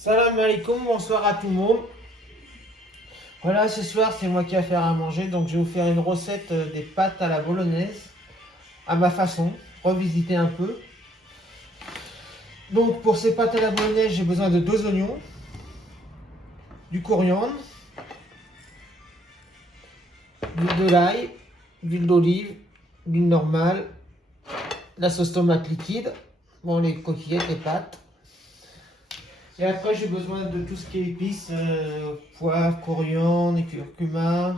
Salam alaikum, bonsoir à tout le monde. Voilà, ce soir c'est moi qui vais faire à manger, donc je vais vous faire une recette des pâtes à la bolognaise, à ma façon, revisiter un peu. Donc pour ces pâtes à la bolognaise, j'ai besoin de 2 oignons, du coriandre, de l'ail, d'huile d'olive, d'huile normale, la sauce tomate liquide, bon les coquillettes, les pâtes. Et après, j'ai besoin de tout ce qui est épices, poivre, coriandre, curcuma,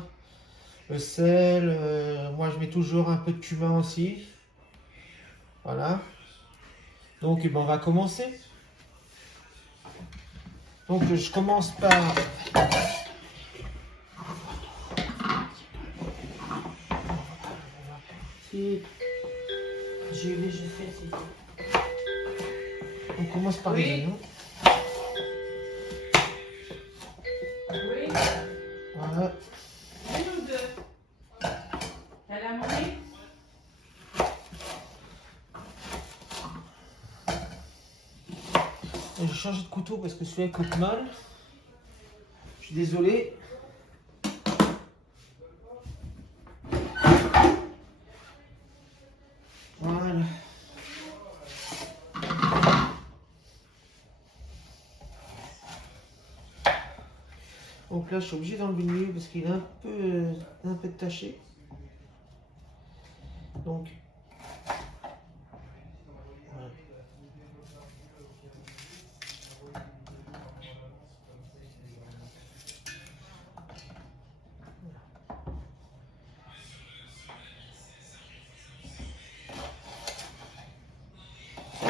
le sel. Moi, je mets toujours un peu de cumin aussi. Voilà. Donc, on va commencer. Donc, je commence par... On commence par les oignons. Oui. Voilà. Un ou deux. T'as la monnaie? J'ai changé de couteau parce que celui-là coupe mal. Je suis désolé. Voilà. Donc là, je suis obligé d'enlever le milieu parce qu'il est un peu taché. Donc, voilà.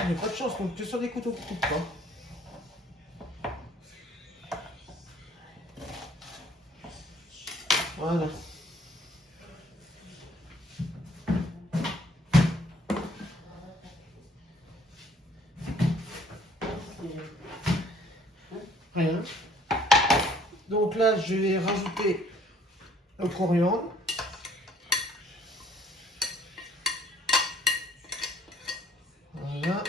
J'ai pas de chance, donc que sur des couteaux qui coupent pas. Voilà. Rien. Donc là, je vais rajouter le coriandre. Voilà.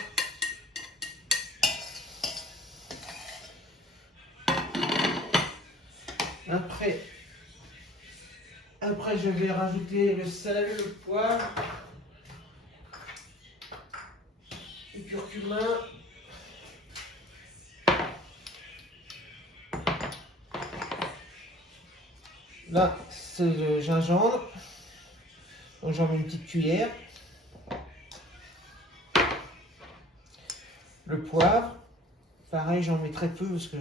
Après, je vais rajouter le sel, le poivre, le curcuma. Là, c'est le gingembre. Donc j'en mets une petite cuillère. Le poivre. Pareil, j'en mets très peu parce que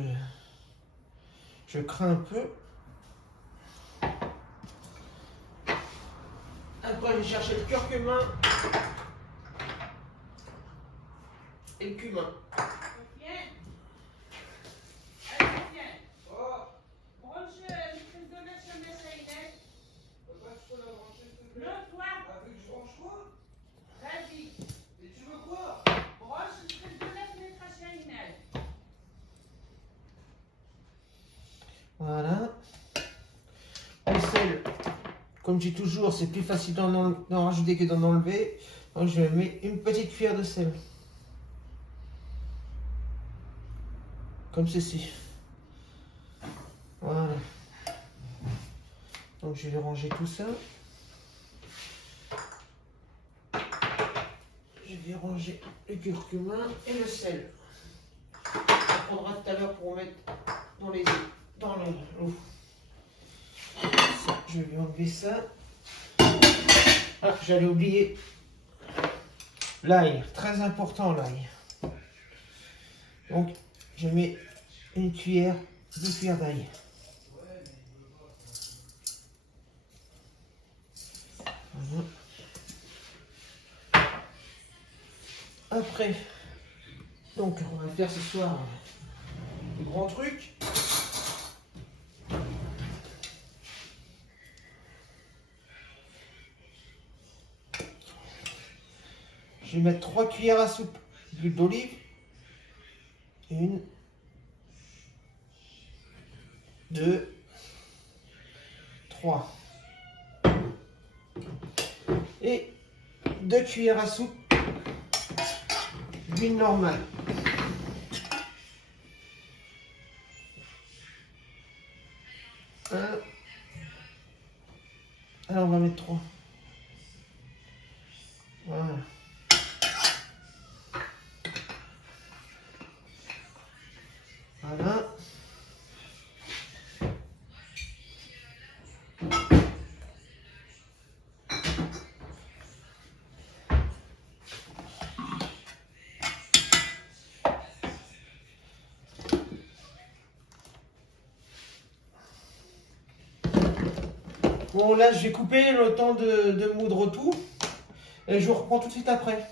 je crains un peu. Après, je vais chercher le curcuma et le cumin. Viens. Allez, viens. Branche le truc de la chemise à Inès. Le toi. Vas-y. Branche le truc de la chemise à Inès. Voilà. Le sel, comme je dis toujours, c'est plus facile d'en rajouter que d'en enlever. Donc je mets une petite cuillère de sel. Comme ceci. Voilà. Donc je vais ranger tout ça. Je vais ranger le curcuma et le sel. On prendra tout à l'heure pour mettre dans l'eau. Je vais enlever ça. Ah, j'allais oublier l'ail, très important l'ail. Donc, je mets une cuillère, 2 cuillères d'ail. Voilà. Après, donc on va faire ce soir le grand truc. Je vais mettre 3 cuillères à soupe d'huile d'olive. 1, 2, 3. Et 2 cuillères à soupe d'huile normale. Alors on va mettre 3. Voilà. Voilà. Bon, là, je vais couper le temps de moudre tout. Et je vous reprends tout de suite après.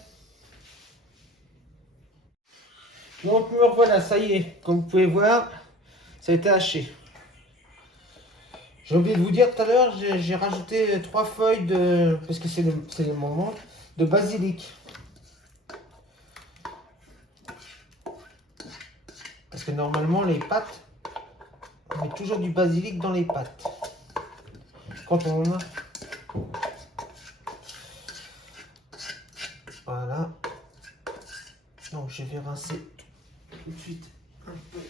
Donc, me revoilà, ça y est. Comme vous pouvez voir, ça a été haché. J'ai oublié de vous dire tout à l'heure, j'ai rajouté 3 feuilles de... Parce que c'est le moment, de basilic. Parce que normalement, les pâtes, on met toujours du basilic dans les pâtes. Quand on en a. Voilà. Donc je vais rincer tout de suite un peu.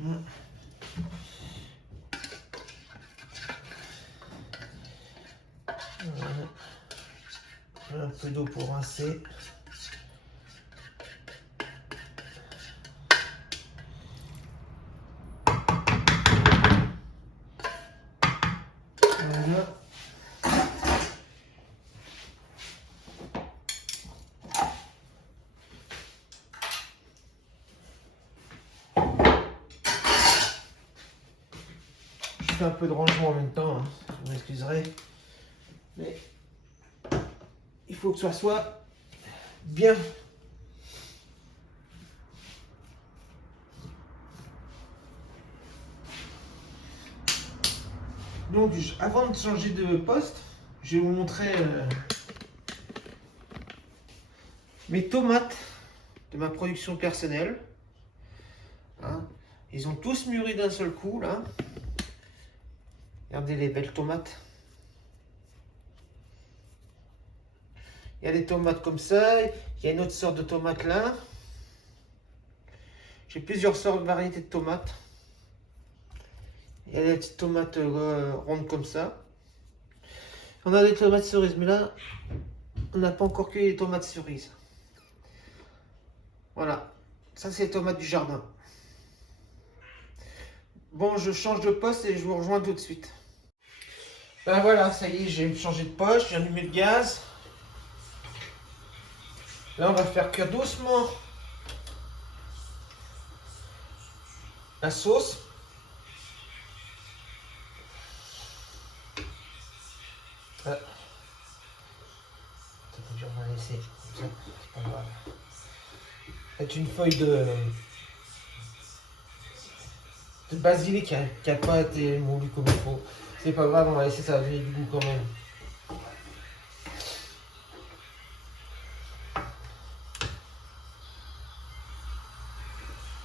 Voilà. Voilà. Un peu d'eau pour rincer. Voilà. Je fais un peu de rangement en même temps, hein. Vous m'excuserez. Mais il faut que ça soit bien. Donc, avant de changer de poste, je vais vous montrer mes tomates de ma production personnelle. Hein, ils ont tous mûri d'un seul coup, là. Regardez les belles tomates. Il y a des tomates comme ça. Il y a une autre sorte de tomate là. J'ai plusieurs sortes de variétés de tomates. Il y a des petites tomates rondes comme ça. On a des tomates cerises, mais là, on n'a pas encore cueilli les tomates cerises. Voilà, ça c'est les tomates du jardin. Bon, je change de poste et je vous rejoins tout de suite. Ben voilà, ça y est, j'ai changé de poste, j'ai allumé le gaz. Là, on va faire cuire doucement la sauce. On va laisser comme ça, c'est pas grave. C'est une feuille de basilic qui n'a pas été moulu comme il faut. C'est pas grave, on va laisser ça donner du goût quand même.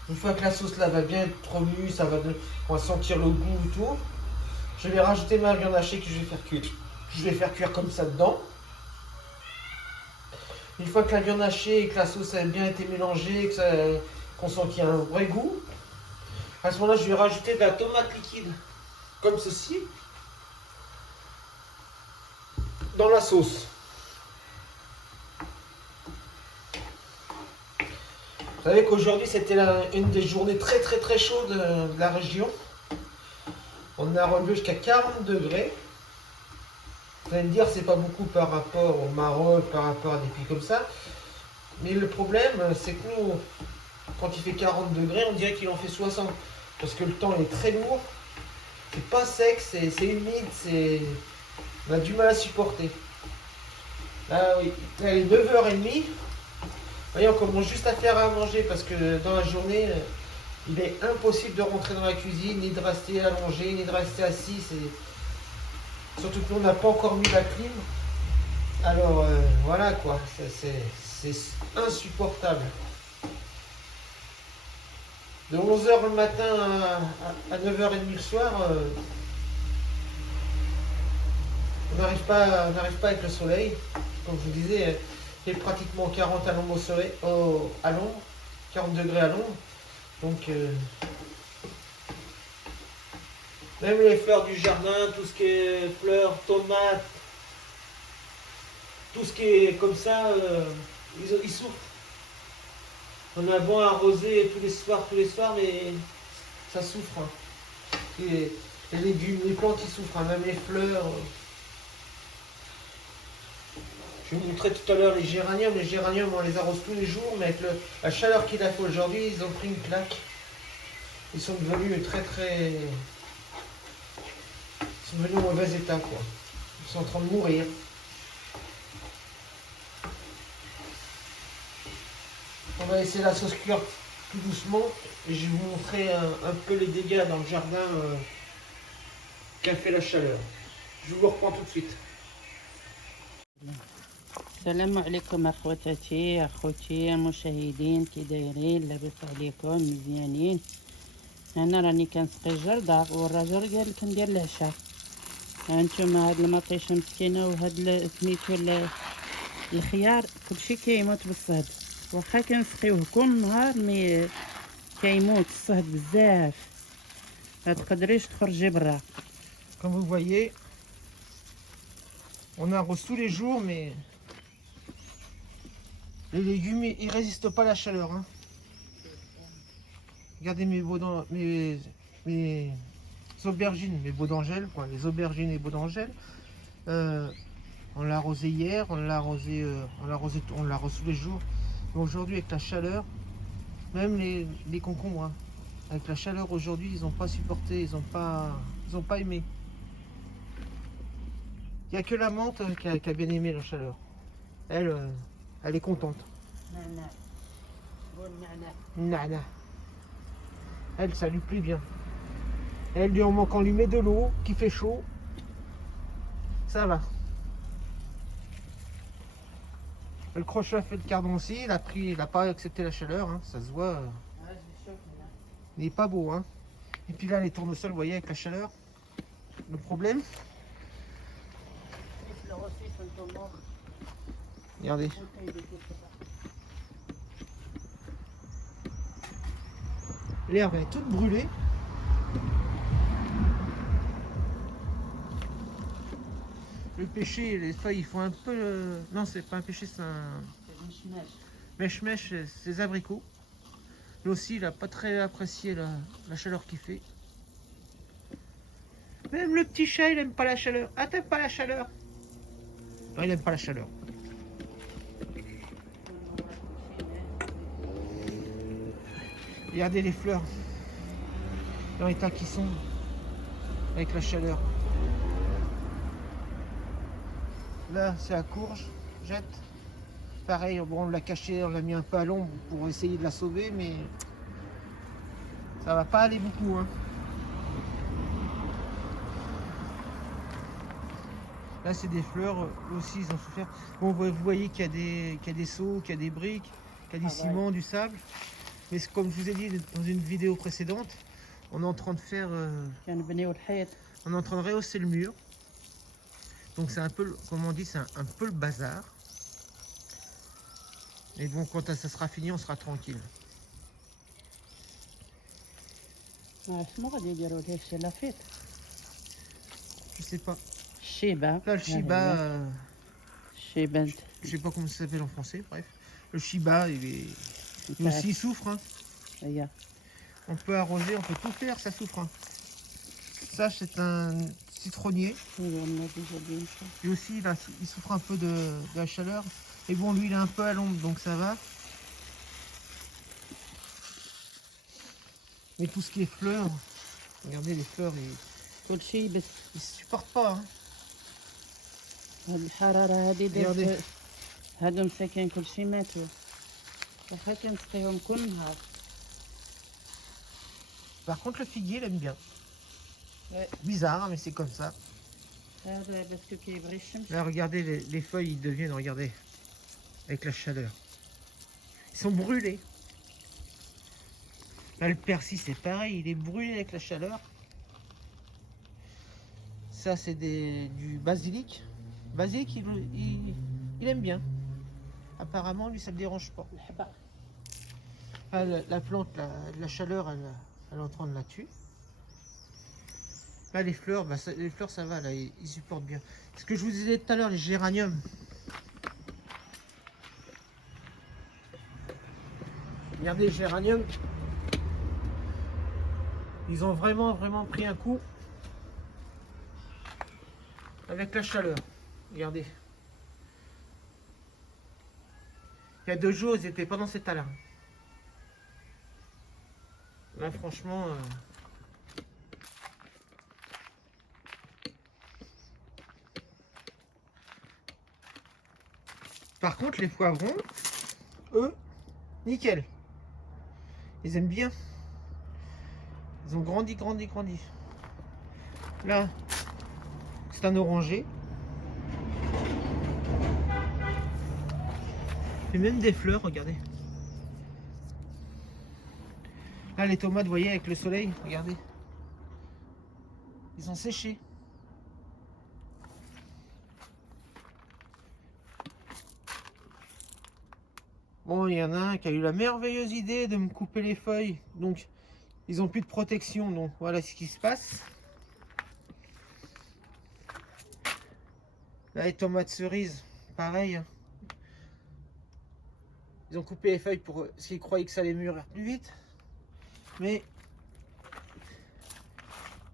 Une fois que la sauce là va bien être mûre, on va sentir le goût et tout. Je vais rajouter ma viande hachée que je vais faire cuire. Je vais faire cuire comme ça dedans. Une fois que la viande hachée et que la sauce a bien été mélangée, qu'on sent qu'il y a un vrai goût, à ce moment-là, je vais rajouter de la tomate liquide, comme ceci, dans la sauce. Vous savez qu'aujourd'hui, c'était une des journées très très très chaudes de la région. On a relevé jusqu'à 40 degrés. Vous allez me dire, c'est pas beaucoup par rapport au Maroc, par rapport à des pays comme ça. Mais le problème, c'est que nous, quand il fait 40 degrés, on dirait qu'il en fait 60. Parce que le temps est très lourd. C'est pas sec, c'est humide, on a du mal à supporter. Là, oui, là, il est 9h30. Vous voyez, on commence juste à faire à manger parce que dans la journée, il est impossible de rentrer dans la cuisine, ni de rester allongé, ni de rester assis. Surtout que nous, on n'a pas encore mis la clim. Alors, voilà quoi, c'est insupportable. De 11h le matin à 9h30 le soir, on n'arrive pas avec le soleil. Comme je vous disais, il fait pratiquement 40 à l'ombre au soleil, à l'ombre, 40 degrés à l'ombre. Donc, même les fleurs du jardin, tout ce qui est fleurs, tomates, tout ce qui est comme ça, ils souffrent. On a beau arroser tous les soirs, mais ça souffre. Hein. Les légumes, les plantes, ils souffrent, hein, même les fleurs. Je vous montrais tout à l'heure les géraniums. Les géraniums, on les arrose tous les jours, mais avec la chaleur qu'il a fait aujourd'hui, ils ont pris une claque. Ils sont devenus Ils sont devenus en mauvais état, quoi. Ils sont en train de mourir. On va laisser la sauce cuire tout doucement et je vais vous montrer un peu les dégâts dans le jardin qu'a fait la chaleur. Je vous reprends tout de suite. السلام عليكم اخواتاتي اخوتي المشاهدين كي دايرين لاباس عليكم مزيانين. انا راني كنسقي الجرده والراجل قال لك ندير العشاء. هانتوما هاد المطيشه مسكينه وهاد سميتو الخيار كلشي كيموت بالصهد واخا كنسقيوه كل نهار مي كيموت الصهد بزاف ما تقدريش تخرجي برا. Comme vous voyez, on arrose tous les jours, mais les légumes, ils résistent pas à la chaleur. Hein. Regardez mes aubergines, mes baudangelles, quoi, les aubergines et baudangelles. On l'a arrosé hier, on l'arrose tous les jours. Mais aujourd'hui, avec la chaleur, même les concombres, hein, avec la chaleur aujourd'hui, ils n'ont pas supporté, ils n'ont pas aimé. Il n'y a que la menthe qui a bien aimé la chaleur. Elle est contente. Nana. Elle, ça lui plaît bien. Elle lui en manque, on lui met de l'eau, qui fait chaud. Ça va. Le crochet a fait le cardon aussi. Il n'a pas accepté la chaleur. Hein, ça se voit. Il n'est pas beau. Hein. Et puis là, les tournesols, vous voyez, avec la chaleur. Le problème. Regardez. L'herbe est toute brûlée. Le pêcher, les feuilles, ils font un peu... Non, c'est pas un pêcher, c'est un... Mèche-mèche, c'est des abricots. Lui aussi, il n'a pas très apprécié la chaleur qu'il fait. Même le petit chat, il n'aime pas la chaleur. Ah, t'aimes pas la chaleur? Non, il n'aime pas la chaleur. Regardez les fleurs. Dans l'état qu'ils sont. Avec la chaleur. Là, c'est la courge. Jette. Pareil, bon, on l'a caché, on l'a mis un peu à l'ombre pour essayer de la sauver, mais ça va pas aller beaucoup. Hein. Là, c'est des fleurs, eux aussi, ils ont souffert. Bon, vous voyez qu'il y a des seaux, qu'il y a des briques, qu'il y a du ciment, du sable. Mais comme je vous ai dit dans une vidéo précédente, on est en train de faire... on est en train de rehausser le mur. Donc c'est un peu, comme on dit, c'est un peu le bazar. Mais bon, quand ça sera fini, on sera tranquille. Je sais pas. Shiba. Là, le Shiba, Shiba. je sais pas comment ça s'appelle en français, bref. Le Shiba, lui aussi, il souffre. Hein. On peut arroser, on peut tout faire, ça souffre. Hein. Ça, c'est un citronnier. Lui aussi, il souffre un peu de la chaleur. Et bon, lui, il est un peu à l'ombre, donc ça va. Mais tout ce qui est fleurs, regardez les fleurs, ils supportent pas. Hein. Regardez. Par contre, le figuier, il aime bien. Bizarre, hein, mais c'est comme ça. Là, regardez, les feuilles, ils deviennent, regardez, avec la chaleur. Ils sont brûlés. Là, le persil, c'est pareil, il est brûlé avec la chaleur. Ça, c'est du basilic. Basilic, il aime bien. Apparemment, lui, ça ne le dérange pas. Ah, la plante, la chaleur, elle est en train de la tuer. Là, les fleurs, les fleurs, ça va, là, ils supportent bien. Ce que je vous disais tout à l'heure, les géraniums. Regardez les géraniums. Ils ont vraiment pris un coup avec la chaleur. Regardez. Il y a 2 jours, ils n'étaient pas dans cet état-là. Là, franchement... Par contre, les poivrons, eux, nickel. Ils aiment bien. Ils ont grandi. Là, c'est un orangé. Et même des fleurs, regardez. Là, les tomates, vous voyez, avec le soleil, regardez. Ils ont séché. Bon, il y en a un qui a eu la merveilleuse idée de me couper les feuilles. Donc, ils n'ont plus de protection. Donc, voilà ce qui se passe. Là, les tomates cerises, pareil. Ils ont coupé les feuilles parce qu'ils croyaient que ça allait mûrir plus vite. Mais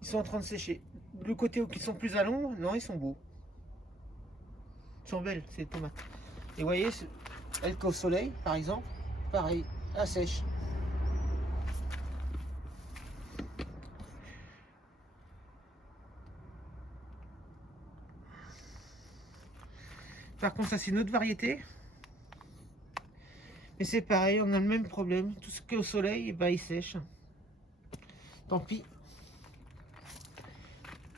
ils sont en train de sécher. Le côté où ils sont plus à l'ombre, non, ils sont beaux. Ils sont belles, ces tomates. Et vous voyez, elles qu'au soleil, par exemple, pareil, à sèche. Par contre, ça c'est une autre variété. Mais c'est pareil, on a le même problème. Tout ce qui est au soleil, bah, il sèche. Tant pis.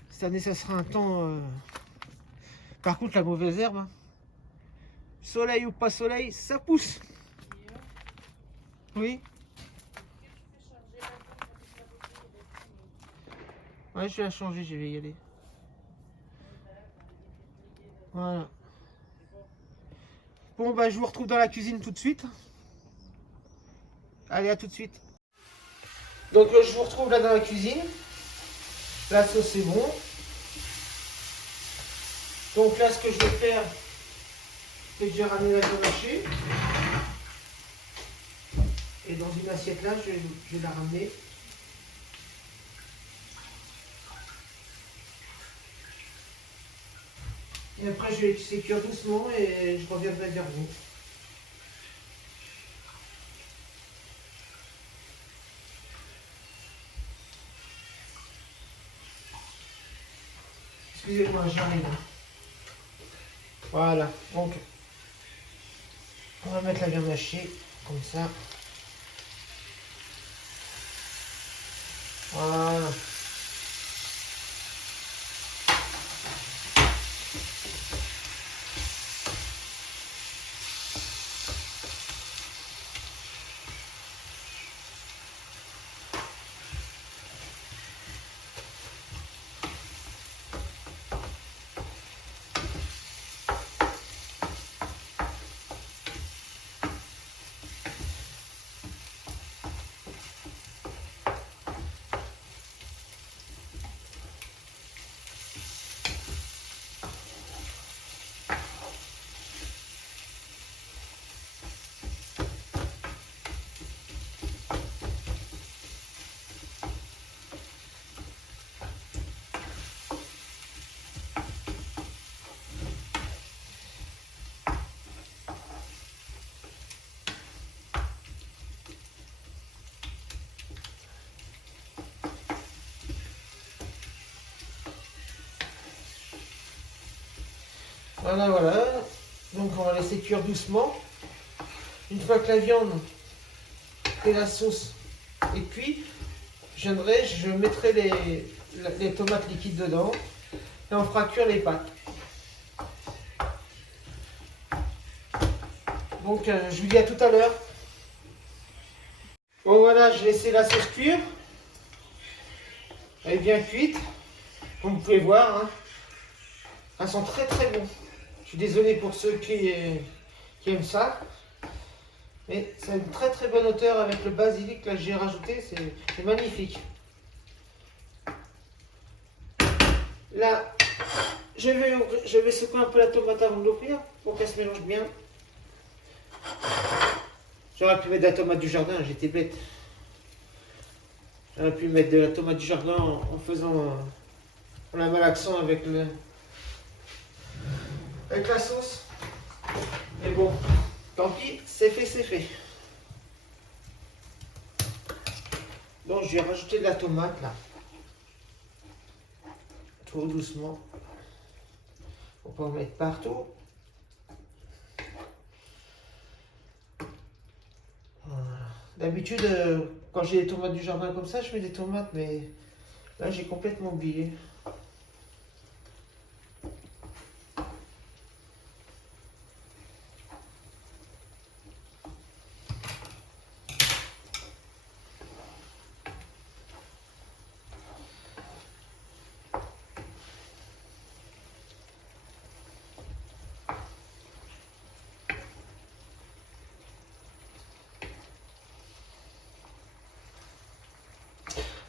Cette année, ça sera un temps... Par contre, la mauvaise herbe, hein. Soleil ou pas soleil, ça pousse. Oui. Ouais, je vais la changer, je vais y aller. Voilà. Bon, bah, je vous retrouve dans la cuisine tout de suite. Allez, à tout de suite. Donc, je vous retrouve là dans la cuisine. La sauce est bon. Donc là, ce que je vais faire, c'est que j'ai ramené la viande hachée. Et dans une assiette là, je vais la ramener. Et après, je vais laisser cuire doucement et je reviendrai vers vous. Excusez-moi, j'arrive. Voilà, donc on va mettre la viande hachée comme ça. Voilà. Voilà, voilà. Donc on va laisser cuire doucement. Une fois que la viande et la sauce est cuite, je mettrai les tomates liquides dedans et on fera cuire les pâtes. Donc je vous dis à tout à l'heure. Bon voilà, j'ai laissé la sauce cuire. Elle est bien cuite, comme vous pouvez voir. Hein. Elles sont très très bonnes. Je suis désolé pour ceux qui aiment ça. Mais c'est une très très bonne odeur avec le basilic là que j'ai rajouté, c'est magnifique. Là, je vais secouer un peu la tomate avant de l'ouvrir pour qu'elle se mélange bien. J'aurais pu mettre de la tomate du jardin, j'étais bête. J'aurais pu mettre de la tomate du jardin en faisant en la malaxant avec la sauce. Mais bon, tant pis, c'est fait, c'est fait. Donc je vais rajouter de la tomate là. Tout doucement. Faut pas en mettre partout. Voilà. D'habitude, quand j'ai des tomates du jardin comme ça, je mets des tomates, mais là j'ai complètement oublié.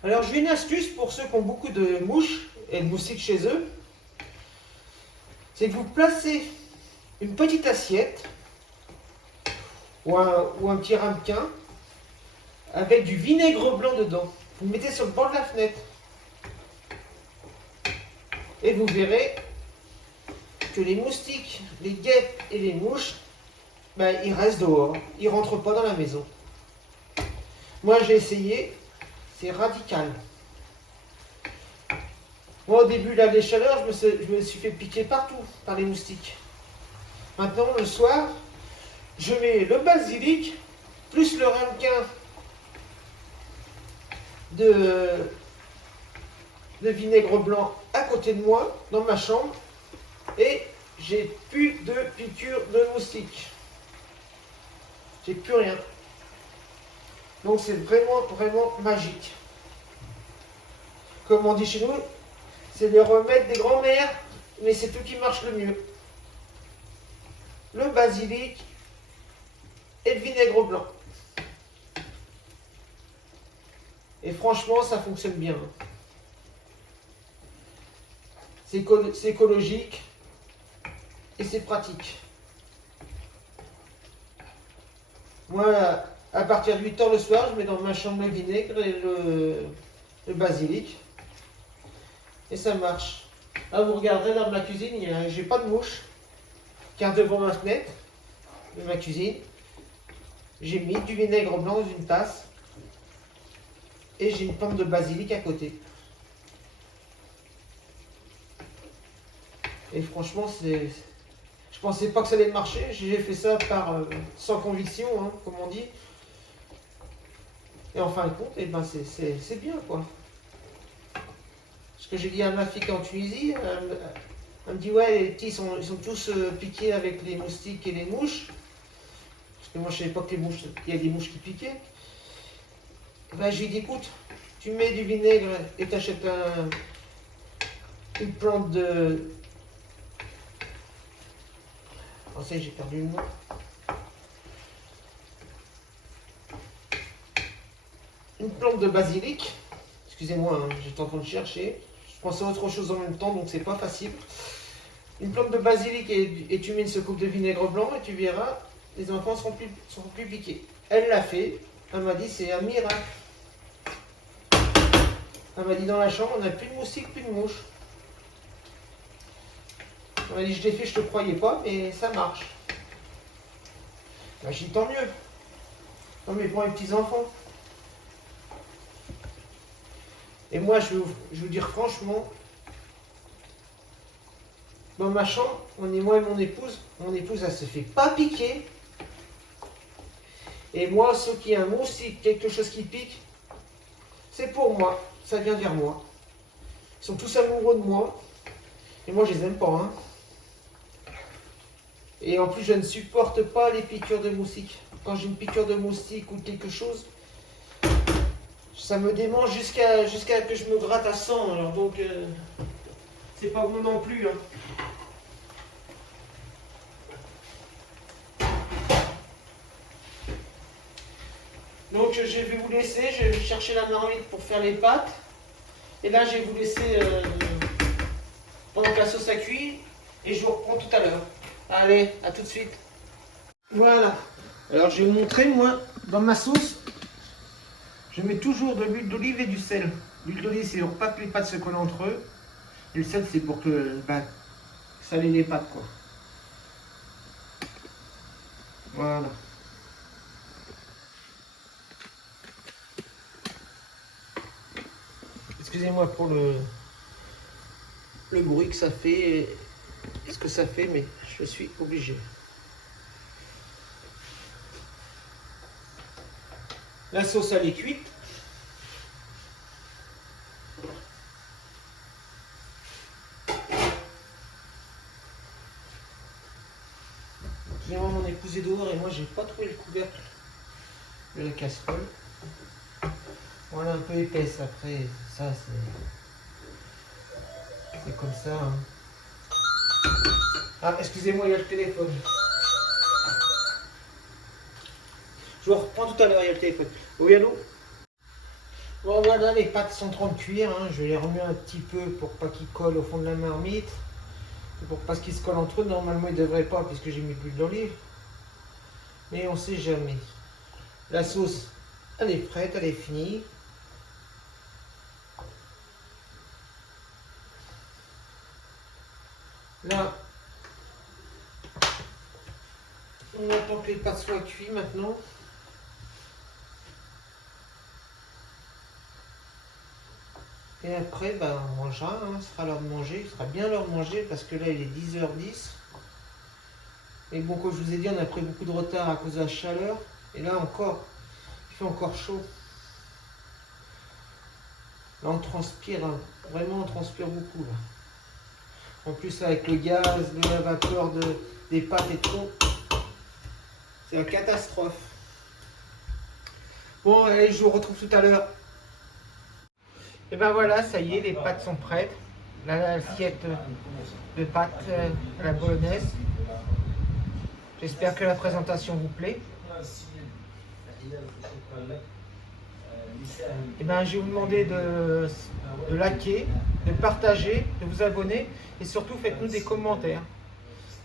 Alors j'ai une astuce pour ceux qui ont beaucoup de mouches et de moustiques chez eux. C'est que vous placez une petite assiette ou un petit ramequin avec du vinaigre blanc dedans. Vous le mettez sur le bord de la fenêtre. Et vous verrez que les moustiques, les guêpes et les mouches, ben, ils restent dehors. Ils ne rentrent pas dans la maison. Moi j'ai essayé. C'est radical. Moi, au début, là, les chaleurs, je me suis fait piquer partout par les moustiques. Maintenant, le soir, je mets le basilic, plus le ramequin de vinaigre blanc à côté de moi, dans ma chambre, et j'ai plus de piqûres de moustiques. J'ai plus rien. Donc c'est vraiment, vraiment magique. Comme on dit chez nous, c'est le remède des grands-mères, mais c'est tout qui marche le mieux. Le basilic et le vinaigre blanc. Et franchement, ça fonctionne bien. C'est écologique et c'est pratique. Moi, à partir de 8 h le soir, je mets dans ma chambre le vinaigre et le basilic. Et ça marche. Là, vous regardez dans ma cuisine, j'ai pas de mouche. Car devant ma fenêtre de ma cuisine, j'ai mis du vinaigre blanc dans une tasse. Et j'ai une plante de basilic à côté. Et franchement, je pensais pas que ça allait marcher. J'ai fait ça sans conviction, hein, comme on dit. Et en fin de compte, eh ben c'est bien, quoi. Parce que j'ai dit à ma fille qu'en Tunisie, elle me dit, ouais, les petits, ils sont tous piqués avec les moustiques et les mouches. Parce que moi, je savais pas qu'il y a des mouches qui piquaient. Et ben, je lui ai dit, écoute, tu mets du vinaigre et tu achètes une plante de... Oh, ça y est, j'ai perdu le nom. Une plante de basilic. Excusez-moi, hein, j'étais en train de chercher. Je pensais à autre chose en même temps, donc c'est pas facile. Une plante de basilic et tu mets une secoupe de vinaigre blanc et tu verras, les enfants seront plus piqués. Elle l'a fait. Elle m'a dit, c'est un miracle. Elle m'a dit, dans la chambre, on n'a plus de moustiques, plus de mouches. Elle m'a dit, je l'ai fait, je te croyais pas, mais ça marche. Bah, j'ai dit, tant mieux. Tant mieux pour les petits-enfants. Et moi, je vais vous dire franchement, dans ma chambre, on est moi et mon épouse, elle se fait pas piquer. Et moi, ceux qui ont un moustique, quelque chose qui pique, c'est pour moi, ça vient vers moi. Ils sont tous amoureux de moi, et moi je les aime pas. Hein. Et en plus, je ne supporte pas les piqûres de moustiques. Quand j'ai une piqûre de moustique ou quelque chose, ça me démange jusqu'à que je me gratte à 100. Alors donc, c'est pas bon non plus. Hein. Donc je vais vous laisser, je vais chercher la marmite pour faire les pâtes. Et là je vais vous laisser pendant que la sauce a cuit. Et je vous reprends tout à l'heure. Allez, à tout de suite. Voilà. Alors je vais vous montrer, moi, dans ma sauce, je mets toujours de l'huile d'olive et du sel. L'huile d'olive c'est pour pas que les pâtes se collent entre eux. Et le sel c'est pour que saler les pâtes quoi. Voilà. Excusez-moi pour le bruit que ça fait et ce que ça fait, mais je suis obligé. La sauce elle est cuite. Excusez-moi, mon épouse est dehors et moi j'ai pas trouvé le couvercle de la casserole. Voilà, un peu épaisse après, ça c'est comme ça. Hein. Ah, excusez-moi, il y a le téléphone. Je vous reprends tout à l'heure, il y a le téléphone. Oui, allô? Bon, voilà, les pâtes sont en train de cuire. Hein. Je vais les remuer un petit peu pour pas qu'ils collent au fond de la marmite. Pour pas qu'ils se collent entre eux. Normalement, ils ne devraient pas puisque j'ai mis de l'huile d'olive. Mais on sait jamais. La sauce, elle est prête, elle est finie. Là, on attend que les pâtes soient cuites maintenant. Et après, on mangera, hein, ce sera l'heure de manger, il sera bien l'heure de manger parce que là il est 10h10. Et bon, comme je vous ai dit, on a pris beaucoup de retard à cause de la chaleur. Et là encore, il fait encore chaud. Là on transpire, hein. Vraiment on transpire beaucoup. Là. En plus avec le gaz, la vapeur des pâtes et tout, c'est la catastrophe. Bon, allez, je vous retrouve tout à l'heure. Et ben voilà, ça y est, les pâtes sont prêtes. L'assiette de pâtes à la bolognaise. J'espère que la présentation vous plaît. Et ben, je vais vous demander de liker, de partager, de vous abonner et surtout faites-nous des commentaires.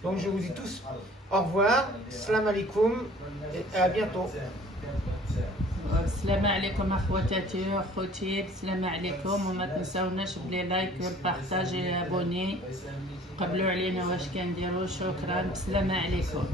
Donc je vous dis tous au revoir, salam alaikum et à bientôt. السلام عليكم اخواتاتي واخوتي، السلام عليكم، وما تنساوناش بلي لايك والبارطاج والابوني. قبلوا علينا واش كنديروا. شكرا، السلام عليكم.